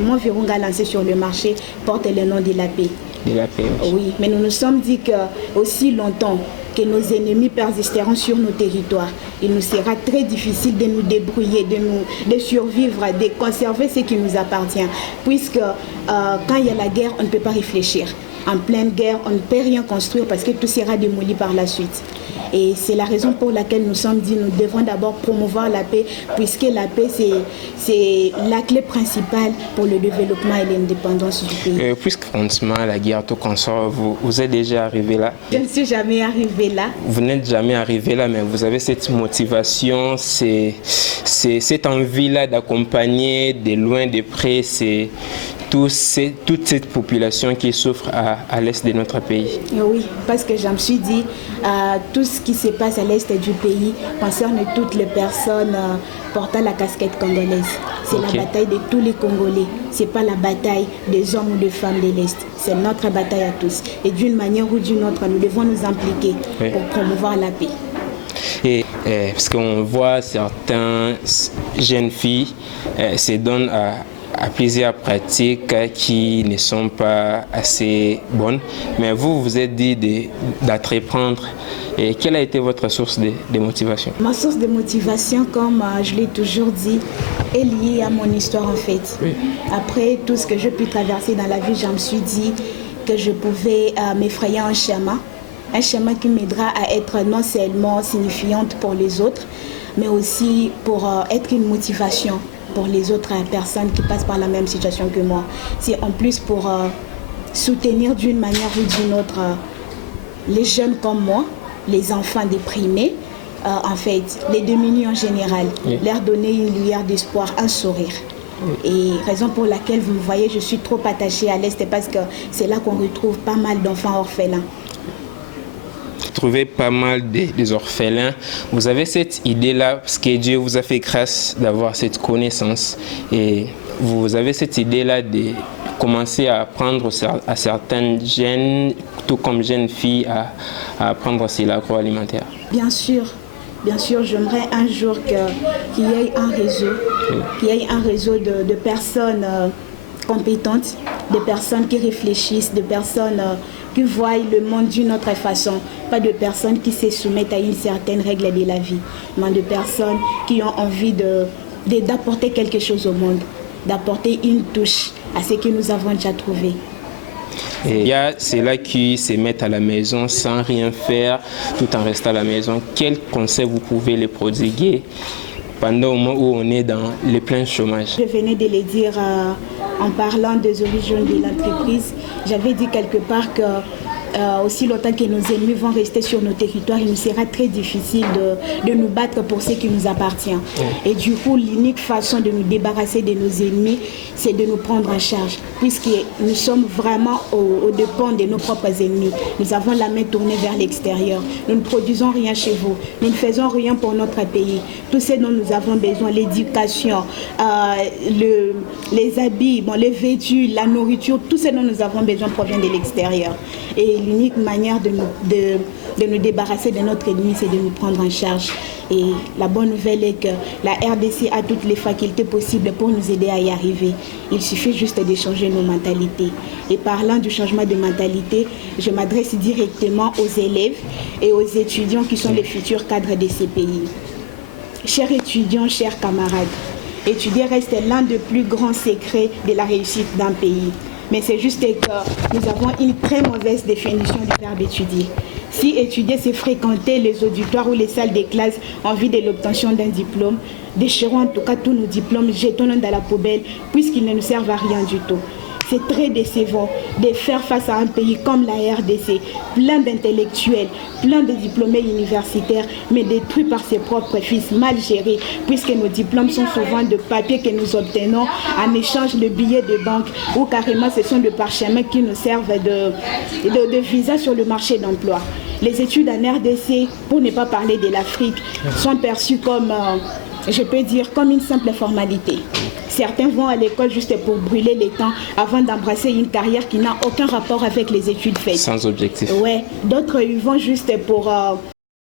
mon virunga lancé sur le marché porte le nom de la paix. De la paix, oui. Oui, mais nous nous sommes dit que aussi longtemps que nos ennemis persisteront sur nos territoires, il nous sera très difficile de nous débrouiller, de survivre, de conserver ce qui nous appartient. Puisque quand il y a la guerre, on ne peut pas réfléchir. En pleine guerre, on ne peut rien construire parce que tout sera démoli par la suite. Et c'est la raison pour laquelle nous sommes dit nous devons d'abord promouvoir la paix, puisque la paix, c'est la clé principale pour le développement et l'indépendance du pays. Puisque franchement, la guerre tout consort, vous êtes déjà arrivé là? Je ne suis jamais arrivé là. Vous n'êtes jamais arrivé là, mais vous avez cette motivation, c'est cette envie-là d'accompagner de loin, de près, c'est toute cette population qui souffre à l'est de notre pays. Oui, parce que je me suis dit, tout ce qui se passe à l'est du pays concerne toutes les personnes portant la casquette congolaise. C'est la bataille de tous les Congolais. Ce n'est pas la bataille des hommes ou des femmes de l'Est. C'est notre bataille à tous. Et d'une manière ou d'une autre, nous devons nous impliquer pour promouvoir la paix. Et parce qu'on voit certaines jeunes filles se donnent à plusieurs pratiques qui ne sont pas assez bonnes. Mais vous vous êtes dit d'entreprendre. Et quelle a été votre source de motivation? Ma source de motivation, comme je l'ai toujours dit, est liée à mon histoire en fait. Oui. Après tout ce que j'ai pu traverser dans la vie, je me suis dit que je pouvais m'effrayer un chemin qui m'aidera à être non seulement signifiante pour les autres, mais aussi pour être une motivation pour les autres personnes qui passent par la même situation que moi. C'est en plus pour soutenir d'une manière ou d'une autre les jeunes comme moi, les enfants déprimés, en fait, les démunis en général, leur donner une lueur d'espoir, un sourire. Et raison pour laquelle vous me voyez, je suis trop attachée à l'Est parce que c'est là qu'on retrouve pas mal d'enfants orphelins. Trouver pas mal des orphelins. Vous avez cette idée-là parce que Dieu vous a fait grâce d'avoir cette connaissance et vous avez cette idée-là de commencer à apprendre à certaines jeunes, tout comme jeunes filles, à apprendre sur l'agroalimentaire. Bien sûr, j'aimerais un jour qu'il y ait un réseau, de personnes compétentes, de personnes qui réfléchissent, de personnes qui voient le monde d'une autre façon, pas de personnes qui se soumettent à une certaine règle de la vie, mais de personnes qui ont envie d'apporter quelque chose au monde, d'apporter une touche à ce que nous avons déjà trouvé. Et il y a ceux-là qui se mettent à la maison sans rien faire, tout en restant à la maison. Quel conseil vous pouvez les prodiguer pendant le moment où on est dans le plein chômage? Je venais de le dire en parlant des origines de l'entreprise. J'avais dit quelque part que aussi longtemps que nos ennemis vont rester sur nos territoires, il nous sera très difficile de nous battre pour ce qui nous appartient. Et du coup, l'unique façon de nous débarrasser de nos ennemis, c'est de nous prendre en charge, puisque nous sommes vraiment au dépens de nos propres ennemis. Nous avons la main tournée vers l'extérieur. Nous ne produisons rien chez vous. Nous ne faisons rien pour notre pays. Tout ce dont nous avons besoin, l'éducation, les habits, les vêtus, la nourriture, tout ce dont nous avons besoin provient de l'extérieur. Et l'unique manière de nous débarrasser de notre ennemi, c'est de nous prendre en charge. Et la bonne nouvelle est que la RDC a toutes les facultés possibles pour nous aider à y arriver. Il suffit juste de changer nos mentalités. Et parlant du changement de mentalité, je m'adresse directement aux élèves et aux étudiants qui sont les futurs cadres de ces pays. Chers étudiants, chers camarades, étudier reste l'un des plus grands secrets de la réussite d'un pays. Mais c'est juste que nous avons une très mauvaise définition du verbe étudier. Si étudier, c'est fréquenter les auditoires ou les salles de classe en vue de l'obtention d'un diplôme, déchirons en tout cas tous nos diplômes, jetons-les dans la poubelle, puisqu'ils ne nous servent à rien du tout. C'est très décevant de faire face à un pays comme la RDC, plein d'intellectuels, plein de diplômés universitaires, mais détruits par ses propres fils, mal gérés, puisque nos diplômes sont souvent de papier que nous obtenons en échange de billets de banque, ou carrément ce sont des parchemins qui nous servent de visa sur le marché d'emploi. Les études en RDC, pour ne pas parler de l'Afrique, sont perçues comme, je peux dire, comme une simple formalité. Certains vont à l'école juste pour brûler le temps avant d'embrasser une carrière qui n'a aucun rapport avec les études faites. Sans objectif. Ouais. D'autres y vont juste pour